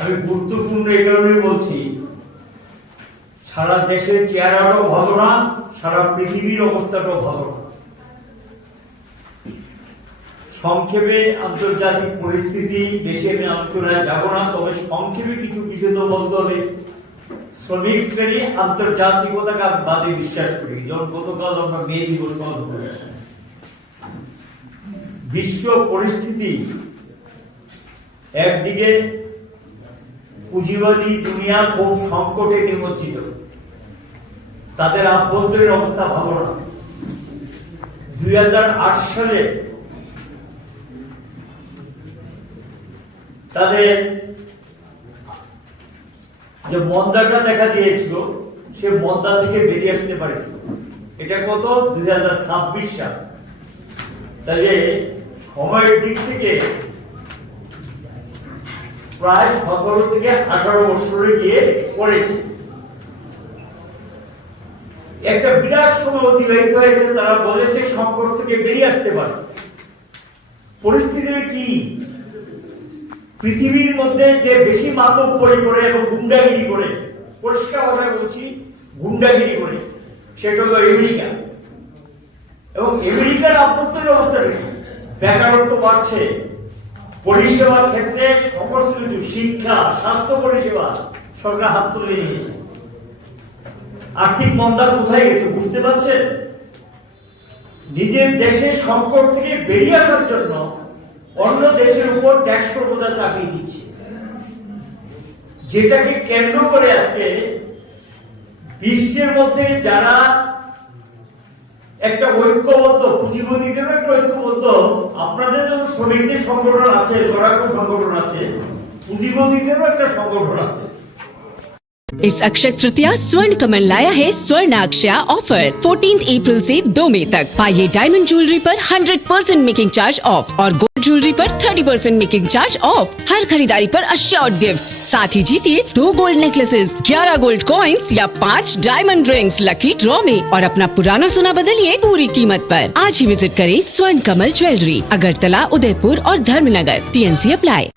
আমি গুরুত্বপূর্ণ এই কারণে বলছি, সারা দেশের চেহারাটাও ভালো না, সারা পৃথিবীর অবস্থাটাও ভালো না। সংক্ষেপে আন্তর্জাতিক পরিস্থিতি, দেশে আমি আলোচনায় যাব না, তবে সংক্ষেপে কিছু কিছু তো বলতে হবে। শ্রমিক শ্রেণী আন্তর্জাতিকতাকে বাদে বিশ্বাস করি। যেমন গতকাল আমরা মে দিবস পালন করেছি। বিশ্ব পরিস্থিতি একদিকে পুঁজিবাদী দুনিয়া খুব সংকটে নিমজ্জিত, তাদের আভ্যন্তরীণ অবস্থা ভালো না। 2008 সালে তাদের যে মন্দাটা দেখা দিয়েছিল, সে মন্দা থেকে বেরিয়ে আসতে পারে। এটা কত? 2026 সাল। তাহলে সময়ের দিক থেকে প্রায় 17 থেকে 18 বছরে গিয়ে পড়েছে। একটা বিরাট সময় অতিবাহিত হয়েছে, তারা বলেছে সংকট থেকে বেরিয়ে আসতে পারে। পরিস্থিতি কি? পৃথিবীর মধ্যে যে বেশি মাতব্বরি করে এবং গুন্ডাগিরি করে, পরিষ্কার ভাবে বলছি গুন্ডাগিরি করে, সেটা হলো আমেরিকা। এবং আমেরিকার আভ্যন্তরীণ অবস্থা দেখি, বেকারত্ব বাড়ছে, পরিষেবার ক্ষেত্রে সমস্ত কিছু, শিক্ষা, স্বাস্থ্য পরিষেবা সরকার হাত তুলে নিয়েছে। আর্থিক মন্দা কোথায় গেছে বুঝতে পারছেন? নিজের দেশের সংকট থেকে বেরিয়ে আসার জন্য অন্য দেশের উপর ট্যাক্স বোঝা চাপিয়ে দিচ্ছে, যেটাকে কেন্দ্র করে আজকে বিশ্বের মধ্যে যারা একটা ঐক্যবদ্ধ, পুঁজিপতিদের একটা ঐক্যবদ্ধ, আপনাদের যেমন শ্রমিকদের সংগঠন আছে, লড়াকু সংগঠন আছে, পুঁজিপতিদেরও একটা সংগঠন আছে। इस अक्षय तृतीया स्वर्ण कमल लाया है स्वर्ण अक्षया ऑफर 14 अप्रैल से 2 मई तक। पाइए डायमंड ज्वेलरी पर 100% मेकिंग चार्ज ऑफ और गोल्ड ज्वेलरी पर 30% मेकिंग चार्ज ऑफ। हर खरीदारी पर अश्योर्ड गिफ्ट, साथ ही जीतिए 2 गोल्ड नेकलेसेस, 11 गोल्ड कॉइन्स या 5 डायमंड रिंग्स लकी ड्रॉ में और अपना पुराना सोना बदलिए पूरी कीमत पर। आज ही विजिट करें स्वर्ण कमल ज्वेलरी, अगरतला, उदयपुर और धर्मनगर। TNC apply.